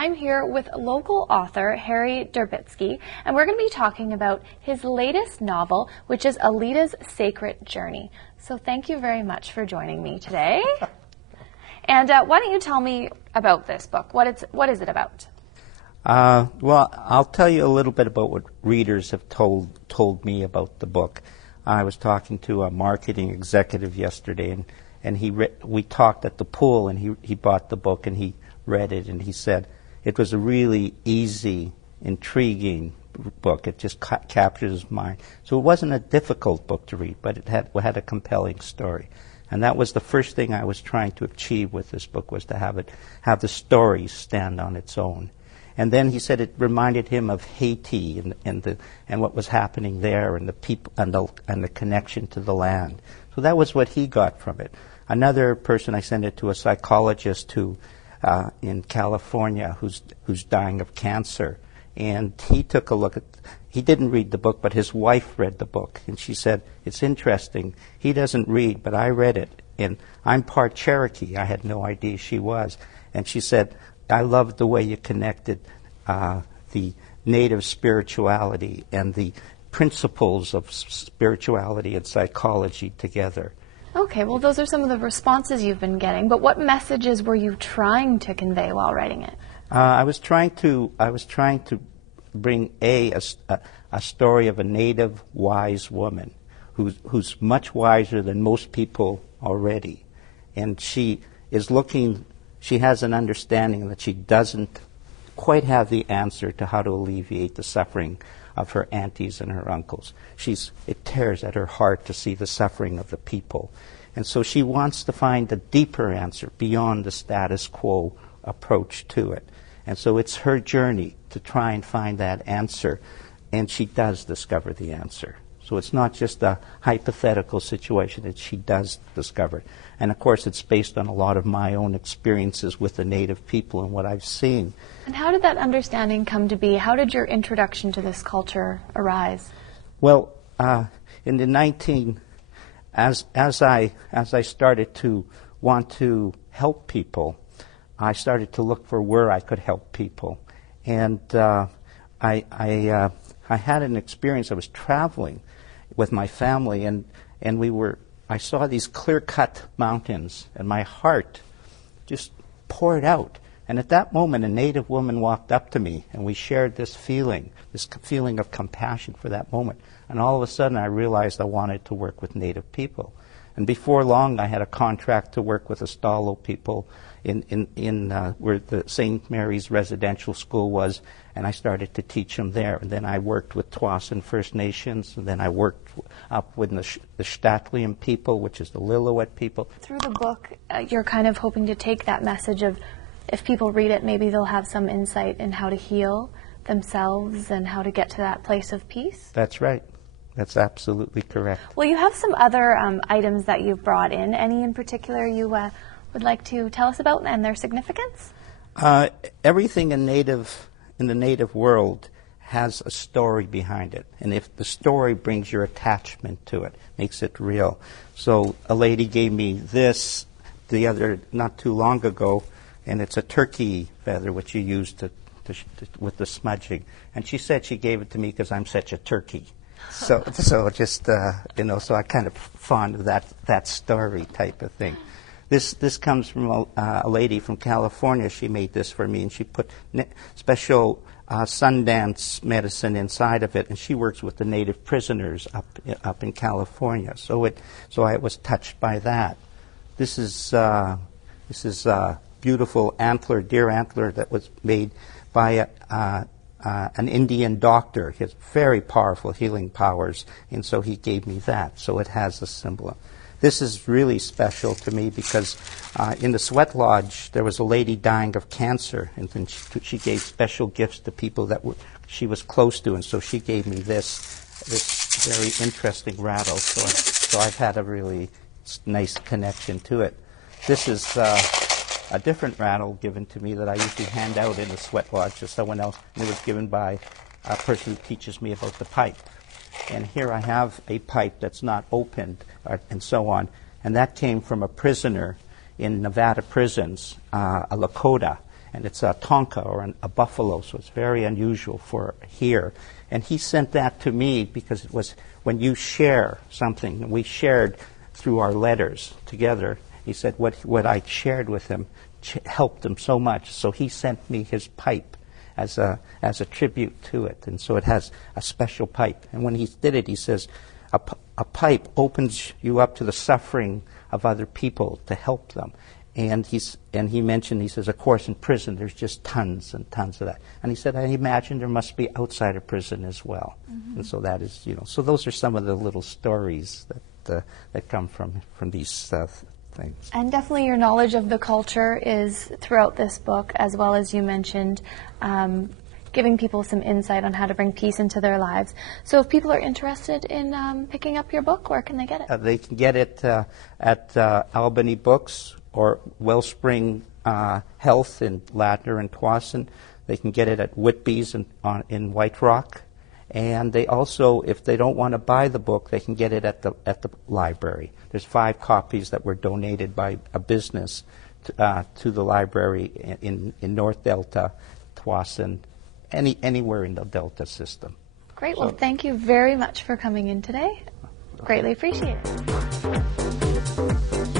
I'm here with local author Harry Derbitsky, and we're going to be talking about his latest novel, which is Alita's Sacred Journey. So thank you very much for joining me today. And why don't you tell me about this book? What is it about? Well, I'll tell you a little bit about what readers have told me about the book. I was talking to a marketing executive yesterday, and we talked at the pool, and he bought the book, and he read it, and he said it was a really easy, intriguing book. It just captures his mind. So it wasn't a difficult book to read, but it had a compelling story. And that was the first thing I was trying to achieve with this book, was to have the story stand on its own. And then he said it reminded him of Haiti and what was happening there, and the people and the connection to the land. So that was what he got from it. Another person, I sent it to a psychologist who in California who's dying of cancer, and he took a look at. He didn't read the book, but his wife read the book, and she said, "It's interesting. He doesn't read, but I read it, and I'm part Cherokee. I had no idea she was." And she said, "I loved the way you connected the native spirituality and the principles of spirituality and psychology together." Okay, well, those are some of the responses you've been getting, but what messages were you trying to convey while writing it? I was trying to bring a story of a native wise woman who's much wiser than most people already, and she has an understanding that she doesn't quite have the answer to how to alleviate the suffering of her aunties and her uncles. It tears at her heart to see the suffering of the people. And so she wants to find a deeper answer beyond the status quo approach to it. And so it's her journey to try and find that answer, and she does discover the answer. So it's not just a hypothetical situation, that she does discover it. And of course it's based on a lot of my own experiences with the native people and what I've seen. And how did that understanding come to be? How did your introduction to this culture arise? Well, in the as I started to want to help people, I started to look for where I could help people. And I had an experience. I was traveling with my family, and I saw these clear-cut mountains, and my heart just poured out. And at that moment, a native woman walked up to me, and we shared this feeling of compassion for that moment. And all of a sudden, I realized I wanted to work with native people. And before long, I had a contract to work with the Stalo people in where the St. Mary's Residential School was, and I started to teach them there. And then I worked with Tsawwassen First Nations, and then I worked up with the Statlian people, which is the Lillooet people. Through the book, you're kind of hoping to take that message of, if people read it, maybe they'll have some insight in how to heal themselves and how to get to that place of peace? That's right. That's absolutely correct. Well, you have some other items that you've brought in. Any in particular you would like to tell us about and their significance? Everything in the native world has a story behind it. And if the story brings your attachment to it, makes it real. So a lady gave me this not too long ago, and it's a turkey feather which you use with the smudging. And she said she gave it to me because I'm such a turkey. So just so I kind of fond of that story type of thing. This comes from a lady from California. She made this for me, and she put special Sundance medicine inside of it, and she works with the native prisoners up in California. So I was touched by that. This is beautiful deer antler that was made by an Indian doctor. He has very powerful healing powers, and so he gave me that. So it has a symbol. This is really special to me because in the sweat lodge there was a lady dying of cancer, and then she gave special gifts to people that she was close to, and so she gave me this very interesting rattle. So I've had a really nice connection to it. This is a different rattle given to me that I usually hand out in the sweat lodge to someone else, and it was given by a person who teaches me about the pipe. And here I have a pipe that's not opened, and so on. And that came from a prisoner in Nevada prisons, a Lakota. and it's a tonka or a buffalo, so it's very unusual for here. And he sent that to me because it was when you share something, we shared through our letters together. He said what I shared with him helped him so much, so he sent me his pipe as a tribute to it, and so it has a special pipe. And when he did it, he says, a pipe opens you up to the suffering of other people to help them. And he mentioned, he says, of course, in prison there's just tons and tons of that. And he said, I imagine there must be outside of prison as well. Mm-hmm. And so that is, so those are some of the little stories that come from these things. And definitely your knowledge of the culture is throughout this book, as well as you mentioned, giving people some insight on how to bring peace into their lives. So if people are interested in picking up your book, where can they get it? They can get it at Albany Books or Wellspring Health in Ladner and Twassen. They can get it at Whitby's in White Rock. And they also, if they don't want to buy the book, they can get it at the library. There's 5 copies that were donated by a business to the library in North Delta, Twassen, anywhere in the Delta system. Great. Well, thank you very much for coming in today. Greatly appreciate it.